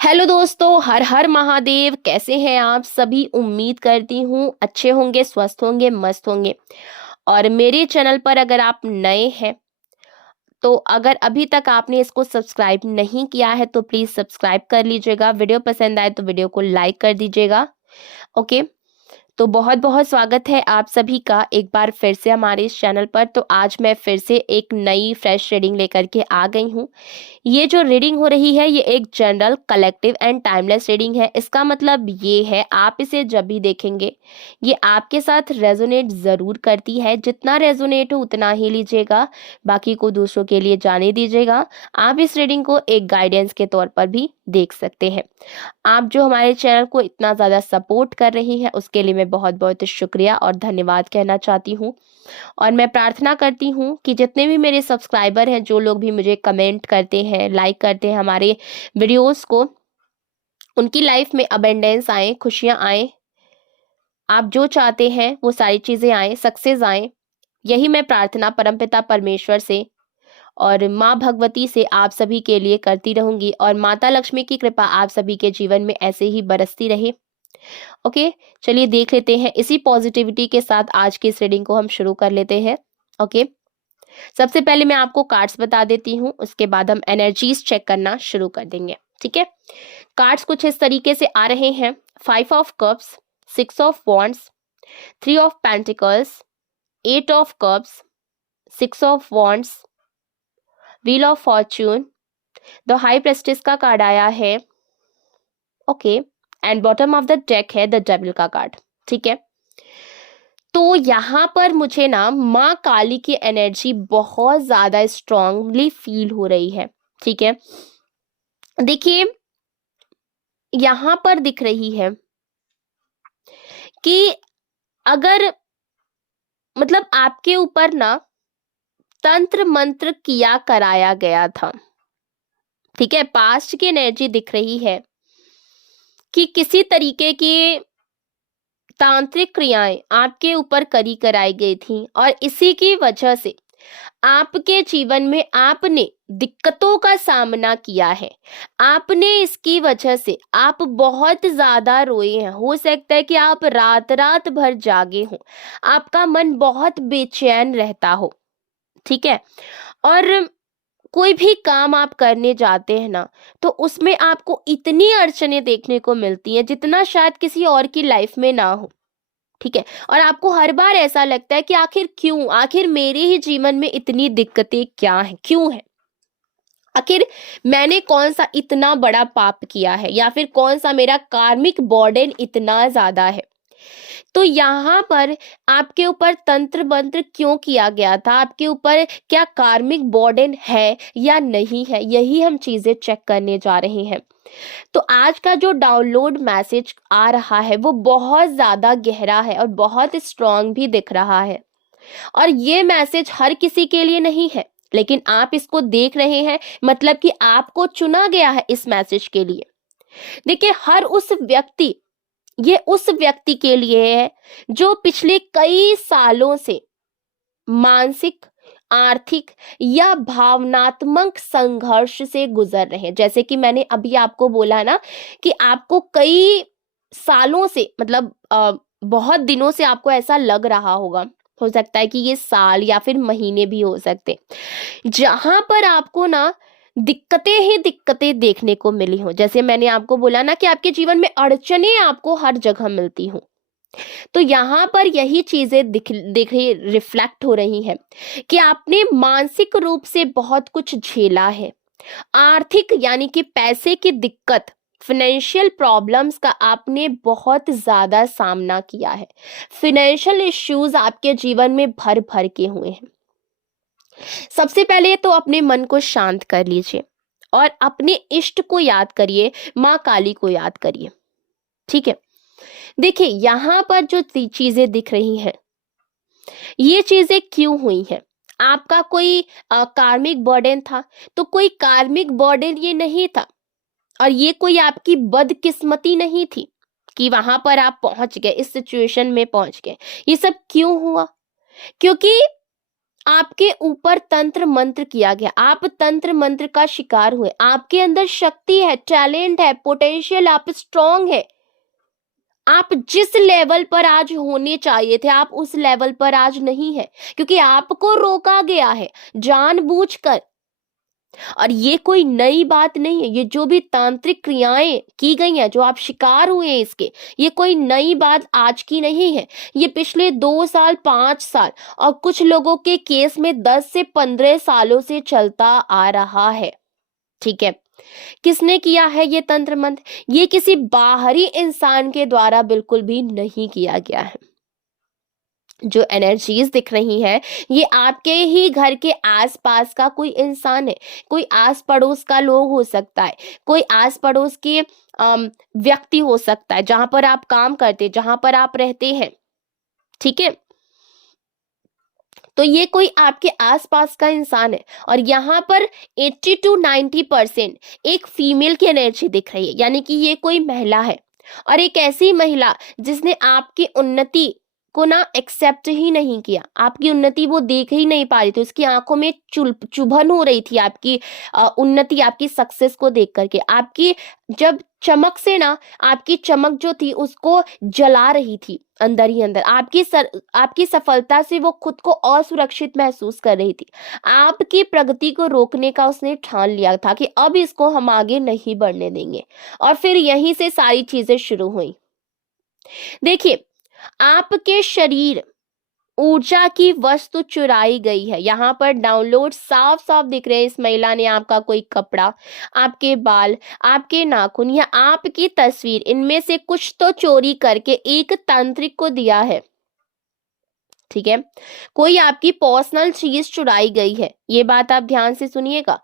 Hello दोस्तों, हर हर महादेव। कैसे हैं आप सभी? उम्मीद करती हूँ अच्छे होंगे, स्वस्थ होंगे, मस्त होंगे। और मेरे चैनल पर अगर आप नए हैं तो अगर अभी तक आपने इसको सब्सक्राइब नहीं किया है तो प्लीज सब्सक्राइब कर लीजिएगा। वीडियो पसंद आए तो वीडियो को लाइक कर दीजिएगा। ओके। तो बहुत बहुत स्वागत है आप सभी का एक बार फिर से हमारे इस चैनल पर। तो आज मैं फिर से एक नई फ्रेश रीडिंग लेकर के आ गई हूँ। ये जो रीडिंग हो रही है ये एक general collective and timeless reading है। इसका मतलब ये है आप इसे जब भी देखेंगे ये आपके साथ रेजोनेट जरूर करती है। जितना रेजोनेट हो उतना ही लीजिएगा, बाकी को दूसरों के लिए जाने दीजिएगा। आप इस रीडिंग को एक गाइडेंस के तौर पर भी देख सकते हैं। आप जो हमारे चैनल को इतना ज़्यादा सपोर्ट कर रही हैं उसके लिए मैं बहुत बहुत शुक्रिया और धन्यवाद कहना चाहती हूँ। और मैं प्रार्थना करती हूँ कि जितने भी मेरे सब्सक्राइबर हैं, जो लोग भी मुझे कमेंट करते हैं, लाइक करते हैं हमारे वीडियोस को, उनकी लाइफ में अबेंडेंस आए, खुशियाँ आए। आप जो चाहते हैं वो सारी चीज़ें आए, सक्सेस आए। यही मैं प्रार्थना परमपिता परमेश्वर से और माँ भगवती से आप सभी के लिए करती रहूंगी। और माता लक्ष्मी की कृपा आप सभी के जीवन में ऐसे ही बरसती रहे। ओके। चलिए देख लेते हैं। इसी पॉजिटिविटी के साथ आज की इस रीडिंग को हम शुरू कर लेते हैं। ओके। सबसे पहले मैं आपको कार्ड्स बता देती हूँ, उसके बाद हम एनर्जीज चेक करना शुरू कर देंगे। ठीक है। कार्ड्स कुछ इस तरीके से आ रहे हैं। 5 of cups, 6 of wands, 3 of pentacles, 8 of cups, 6 of wands, wheel of Fortune, the high prestige का कार्ड आया है। Okay. And bottom of the deck है द डेविल का कार्ड। ठीक है। तो यहाँ पर मुझे ना माँ काली की एनर्जी बहुत ज्यादा स्ट्रांगली फील हो रही है। ठीक है। देखिए यहाँ पर दिख रही है कि अगर मतलब आपके ऊपर ना तंत्र मंत्र किया कराया गया था। ठीक है। पास्ट की एनर्जी दिख रही है कि किसी तरीके की तांत्रिक क्रियाएं आपके ऊपर करी कराई गई थी और इसी की वजह से आपके जीवन में आपने दिक्कतों का सामना किया है। आपने इसकी वजह से आप बहुत ज्यादा रोए हैं। हो सकता है कि आप रात रात भर जागे हो, आपका मन बहुत बेचैन रहता हो। ठीक है। और कोई भी काम आप करने जाते हैं ना तो उसमें आपको इतनी अड़चने देखने को मिलती हैं जितना शायद किसी और की लाइफ में ना हो। ठीक है। और आपको हर बार ऐसा लगता है कि आखिर क्यों, आखिर मेरे ही जीवन में इतनी दिक्कतें क्या हैं, क्यों है, आखिर मैंने कौन सा इतना बड़ा पाप किया है या फिर कौन सा मेरा कार्मिक बर्डन इतना ज्यादा है। तो यहाँ पर आपके ऊपर तंत्र मंत्र क्यों किया गया था, आपके ऊपर क्या कार्मिक बर्डन है या नहीं है, यही हम चीजें चेक करने जा रहे हैं। तो आज का जो डाउनलोड मैसेज आ रहा है वो बहुत ज्यादा गहरा है और बहुत स्ट्रांग भी दिख रहा है। और ये मैसेज हर किसी के लिए नहीं है, लेकिन आप इसको देख रहे हैं मतलब कि आपको चुना गया है इस मैसेज के लिए। देखिए ये उस व्यक्ति के लिए है जो पिछले कई सालों से मानसिक, आर्थिक या भावनात्मक संघर्ष से गुजर रहे हैं। जैसे कि मैंने अभी आपको बोला ना कि आपको कई सालों से मतलब बहुत दिनों से आपको ऐसा लग रहा होगा। हो सकता है कि ये साल या फिर महीने भी हो सकते, जहां पर आपको ना दिक्कतें ही दिक्कतें देखने को मिली हो। जैसे मैंने आपको बोला ना कि आपके जीवन में अड़चने आपको हर जगह मिलती हो। तो यहाँ पर यही चीजें दिख रही, रिफ्लेक्ट हो रही हैं कि आपने मानसिक रूप से बहुत कुछ झेला है। आर्थिक यानी कि पैसे की दिक्कत, फाइनेंशियल प्रॉब्लम्स का आपने बहुत ज्यादा सामना किया है। फाइनेंशियल इश्यूज आपके जीवन में भर भर के हुए हैं। सबसे पहले तो अपने मन को शांत कर लीजिए और अपने इष्ट को याद करिए, माँ काली को याद करिए। ठीक है। देखिए यहाँ पर जो चीजें दिख रही हैं ये चीजें क्यों हुई हैं। आपका कोई कार्मिक बर्डन था तो कोई कार्मिक बर्डन ये नहीं था, और ये कोई आपकी बदकिस्मती नहीं थी कि वहां पर आप पहुंच गए, इस सिचुएशन में पहुंच गए। ये सब क्यों हुआ? क्योंकि आपके ऊपर तंत्र मंत्र किया गया, आप तंत्र मंत्र का शिकार हुए, आपके अंदर शक्ति है, टैलेंट है, पोटेंशियल, आप स्ट्रांग है, आप जिस लेवल पर आज होने चाहिए थे आप उस लेवल पर आज नहीं है, क्योंकि आपको रोका गया है जानबूझकर। और ये कोई नई बात नहीं है, ये जो भी तांत्रिक क्रियाएं की गई हैं, जो आप शिकार हुए हैं इसके, ये कोई नई बात आज की नहीं है। ये पिछले 2 साल 5 साल और कुछ लोगों के केस में 10 से 15 सालों से चलता आ रहा है। ठीक है, किसने किया है ये तंत्र मंत्र? ये किसी बाहरी इंसान के द्वारा बिल्कुल भी नहीं किया गया है। जो एनर्जीज दिख रही है ये आपके ही घर के आसपास का कोई इंसान है, कोई आस पड़ोस का लोग हो सकता है, कोई आस पड़ोस के व्यक्ति हो सकता है, जहां पर आप काम करते, जहां पर आप रहते हैं। ठीक है, तो ये कोई आपके आसपास का इंसान है और यहाँ पर 80 to 90% एक फीमेल की एनर्जी दिख रही है, यानी कि ये कोई महिला है और एक ऐसी महिला जिसने आपकी उन्नति को ना एक्सेप्ट ही नहीं किया, आपकी उन्नति वो देख ही नहीं पा रही थी, उसकी आंखों में चुभन हो रही थी आपकी उन्नति, आपकी सक्सेस को देख करके। आपकी जब चमक से ना, आपकी चमक जो थी उसको जला रही थी अंदर ही अंदर, आपकी सफलता से वो खुद को असुरक्षित महसूस कर रही थी। आपकी प्रगति को रोकने का उसने ठान लिया था कि अब इसको हम आगे नहीं बढ़ने देंगे, और फिर यहीं से सारी चीजें शुरू हुई। देखिए, आपके शरीर ऊर्जा की वस्तु चुराई गई है, यहाँ पर डाउनलोड साफ साफ दिख रहे हैं। इस महिला ने आपका कोई कपड़ा, आपके बाल, आपके नाखून या आपकी तस्वीर, इनमें से कुछ तो चोरी करके एक तांत्रिक को दिया है। ठीक है, कोई आपकी पर्सनल चीज चुराई गई है, ये बात आप ध्यान से सुनिएगा।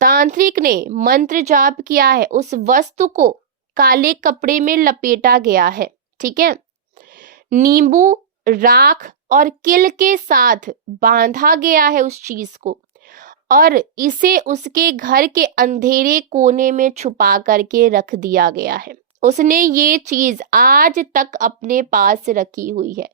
तांत्रिक ने मंत्र जाप किया है, उस वस्तु को काले कपड़े में लपेटा गया है। ठीक है, नींबू, राख और किल के साथ बांधा गया है उस चीज को, और इसे उसके घर के अंधेरे कोने में छुपा करके रख दिया गया है। उसने ये चीज आज तक अपने पास रखी हुई है।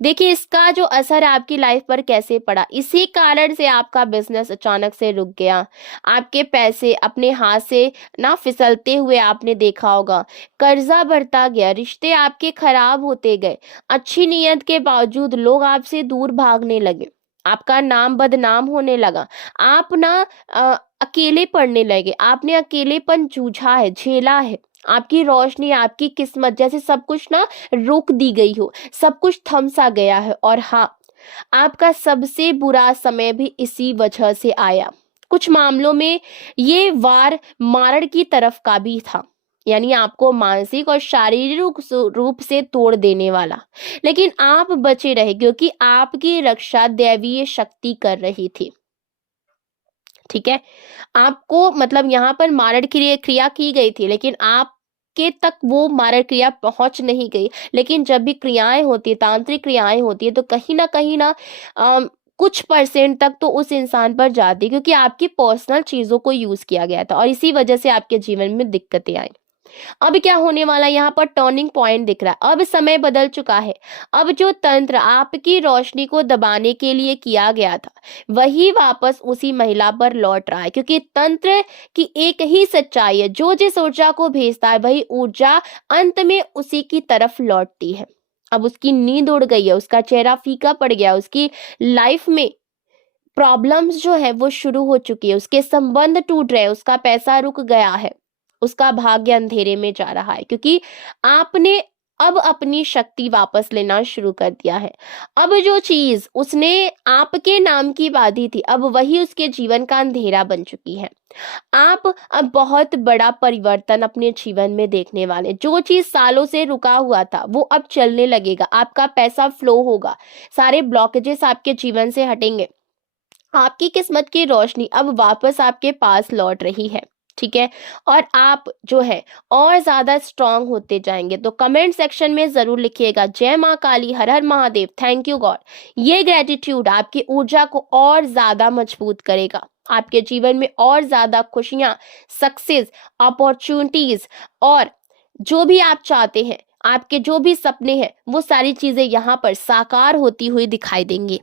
देखिए इसका जो असर आपकी लाइफ पर कैसे पड़ा, इसी कारण से आपका बिजनेस अचानक से रुक गया, आपके पैसे अपने हाथ से ना फिसलते हुए आपने देखा होगा, कर्जा बढ़ता गया, रिश्ते आपके खराब होते गए, अच्छी नीयत के बावजूद लोग आपसे दूर भागने लगे, आपका नाम बदनाम होने लगा, आप ना अकेले पड़ने लगे, आपने अकेलेपन जूझा है, झेला है, आपकी रोशनी, आपकी किस्मत जैसे सब कुछ ना रोक दी गई हो, सब कुछ थम सा गया है। और हाँ, आपका सबसे बुरा समय भी इसी वजह से आया। कुछ मामलों में ये वार मारण की तरफ का भी था, यानी आपको मानसिक और शारीरिक रूप से तोड़ देने वाला, लेकिन आप बचे रहे क्योंकि आपकी रक्षा दैवीय शक्ति कर रही थी। ठीक है, आपको मतलब यहाँ पर मारण क्रिया की गई थी, लेकिन आपके तक वो मारण क्रिया पहुंच नहीं गई। लेकिन जब भी क्रियाएं होती है, तांत्रिक क्रियाएं होती है, तो कहीं ना कुछ परसेंट तक तो उस इंसान पर जाती है, क्योंकि आपकी पर्सनल चीजों को यूज किया गया था और इसी वजह से आपके जीवन में दिक्कतें आई। अब क्या होने वाला, यहाँ पर टर्निंग पॉइंट दिख रहा है, अब समय बदल चुका है। अब जो तंत्र आपकी रोशनी को दबाने के लिए किया गया था वही वापस उसी महिला पर लौट रहा है, क्योंकि तंत्र की एक ही सच्चाई है, जो जिस ऊर्जा को भेजता है वही ऊर्जा अंत में उसी की तरफ लौटती है। अब उसकी नींद उड़ गई है, उसका चेहरा फीका पड़ गया, उसकी लाइफ में प्रॉब्लम्स जो है वो शुरू हो चुकी है, उसके संबंध टूट रहे हैं, उसका पैसा रुक गया है, उसका भाग्य अंधेरे में जा रहा है, क्योंकि आपने अब अपनी शक्ति वापस लेना शुरू कर दिया है। अब जो चीज उसने आपके नाम की बांधी थी, अब वही उसके जीवन का अंधेरा बन चुकी है। आप अब बहुत बड़ा परिवर्तन अपने जीवन में देखने वाले, जो चीज सालों से रुका हुआ था वो अब चलने लगेगा, आपका पैसा फ्लो होगा, सारे ब्लॉकेजेस आपके जीवन से हटेंगे, आपकी किस्मत की रोशनी अब वापस आपके पास लौट रही है। ठीक है, और आप जो है और ज्यादा स्ट्रांग होते जाएंगे। तो कमेंट सेक्शन में जरूर लिखिएगा, जय माँ काली, हर हर महादेव, थैंक यू गॉड। ये ग्रेटिट्यूड आपकी ऊर्जा को और ज्यादा मजबूत करेगा, आपके जीवन में और ज्यादा खुशियां, सक्सेस, अपॉर्चुनिटीज और जो भी आप चाहते हैं, आपके जो भी सपने हैं, वो सारी चीजें यहाँ पर साकार होती हुई दिखाई देंगी।